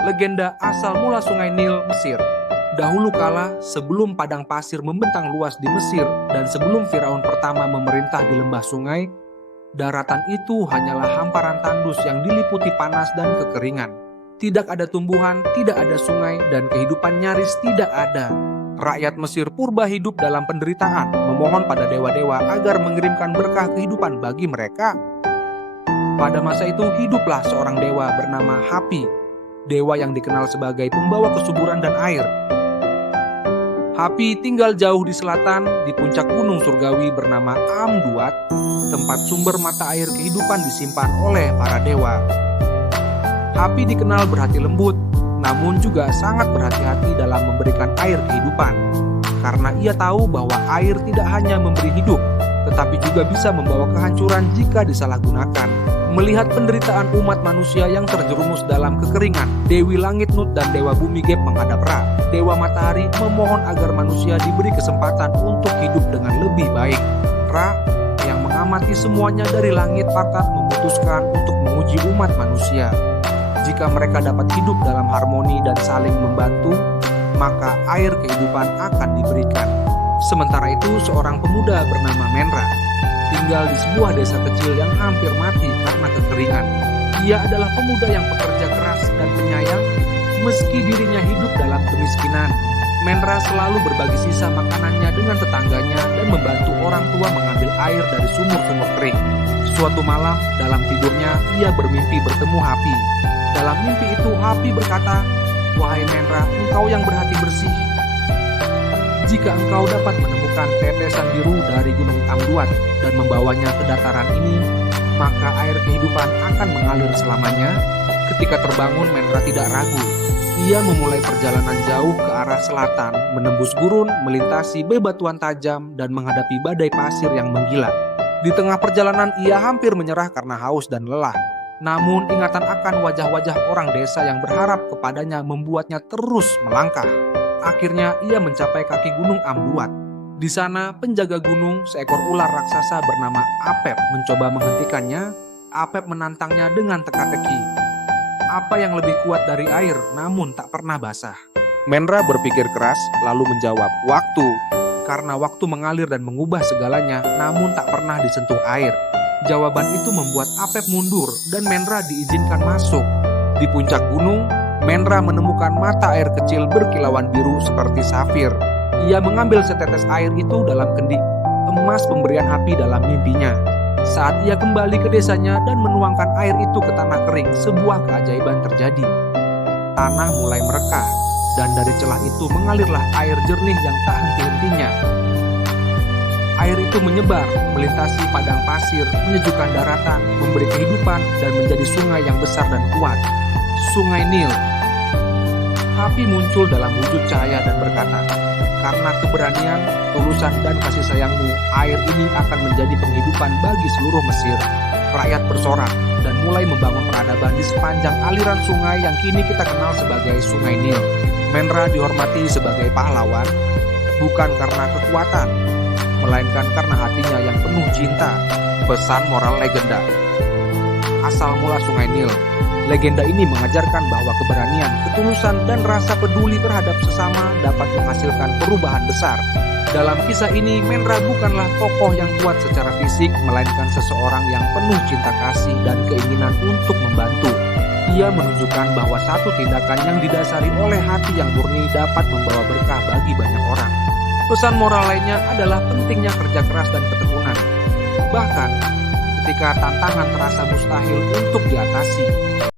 Legenda asal mula Sungai Nil, Mesir. Dahulu kala, sebelum padang pasir membentang luas di Mesir dan sebelum Firaun pertama memerintah di lembah sungai, daratan itu hanyalah hamparan tandus yang diliputi panas dan kekeringan. Tidak ada tumbuhan, tidak ada sungai, dan kehidupan nyaris tidak ada. Rakyat Mesir purba hidup dalam penderitaan, memohon pada dewa-dewa agar mengirimkan berkah kehidupan bagi mereka. Pada masa itu hiduplah seorang dewa bernama Hapi, dewa yang dikenal sebagai pembawa kesuburan dan air. Hapi tinggal jauh di selatan, di puncak gunung surgawi bernama Amduat, tempat sumber mata air kehidupan disimpan oleh para dewa. Hapi dikenal berhati lembut, namun juga sangat berhati-hati dalam memberikan air kehidupan. Karena ia tahu bahwa air tidak hanya memberi hidup, tetapi juga bisa membawa kehancuran jika disalahgunakan. Melihat penderitaan umat manusia yang terjerumus dalam kekeringan, Dewi Langit Nut dan Dewa Bumi Geb menghadap Ra, Dewa Matahari, memohon agar manusia diberi kesempatan untuk hidup dengan lebih baik. Ra, yang mengamati semuanya dari langit partat, memutuskan untuk menguji umat manusia. Jika mereka dapat hidup dalam harmoni dan saling membantu, maka air kehidupan akan diberikan. Sementara itu, seorang pemuda bernama Menra tinggal di sebuah desa kecil yang hampir mati karena kekeringan. Ia adalah pemuda yang pekerja keras dan penyayang, meski dirinya hidup dalam kemiskinan. Menra selalu berbagi sisa makanannya dengan tetangganya dan membantu orang tua mengambil air dari sumur-sumur kering. Suatu malam, dalam tidurnya, ia bermimpi bertemu Hapi. Dalam mimpi itu, Hapi berkata, "Wahai Menra, engkau yang berhati bersih. Jika engkau dapat menemukan tetesan biru dari Gunung Amduat dan membawanya ke dataran ini, maka air kehidupan akan mengalir selamanya." Ketika terbangun, Menra tidak ragu. Ia memulai perjalanan jauh ke arah selatan, menembus gurun, melintasi bebatuan tajam, dan menghadapi badai pasir yang menggila. Di tengah perjalanan, ia hampir menyerah karena haus dan lelah. Namun ingatan akan wajah-wajah orang desa yang berharap kepadanya membuatnya terus melangkah. Akhirnya ia mencapai kaki gunung Amduat. Di sana penjaga gunung, seekor ular raksasa bernama Apep, mencoba menghentikannya. Apep menantangnya dengan teka-teki. Apa yang lebih kuat dari air namun tak pernah basah? Menra berpikir keras lalu menjawab, "Waktu." Karena waktu mengalir dan mengubah segalanya namun tak pernah disentuh air. Jawaban itu membuat Apep mundur dan Menra diizinkan masuk. Di puncak gunung, Menra menemukan mata air kecil berkilauan biru seperti safir. Ia mengambil setetes air itu dalam kendi emas pemberian Hapi dalam mimpinya. Saat ia kembali ke desanya dan menuangkan air itu ke tanah kering, sebuah keajaiban terjadi. Tanah mulai merekah, dan dari celah itu mengalirlah air jernih yang tak henti-hentinya. Air itu menyebar, melintasi padang pasir, menyejukkan daratan, memberi kehidupan, dan menjadi sungai yang besar dan kuat. Sungai Nil. Hapi muncul dalam wujud cahaya dan berkata, "Karena keberanian, ketulusan, dan kasih sayangmu, air ini akan menjadi penghidupan bagi seluruh Mesir." Rakyat bersorak dan mulai membangun peradaban di sepanjang aliran sungai yang kini kita kenal sebagai Sungai Nil. Menra dihormati sebagai pahlawan, bukan karena kekuatan, melainkan karena hatinya yang penuh cinta. Pesan moral legenda. Asal mula Sungai Nil. Legenda ini mengajarkan bahwa keberanian, ketulusan, dan rasa peduli terhadap sesama dapat menghasilkan perubahan besar. Dalam kisah ini, Menra bukanlah tokoh yang kuat secara fisik, melainkan seseorang yang penuh cinta kasih dan keinginan untuk membantu. Ia menunjukkan bahwa satu tindakan yang didasari oleh hati yang murni dapat membawa berkah bagi banyak orang. Pesan moral lainnya adalah pentingnya kerja keras dan ketekunan. Bahkan, ketika tantangan terasa mustahil untuk diatasi,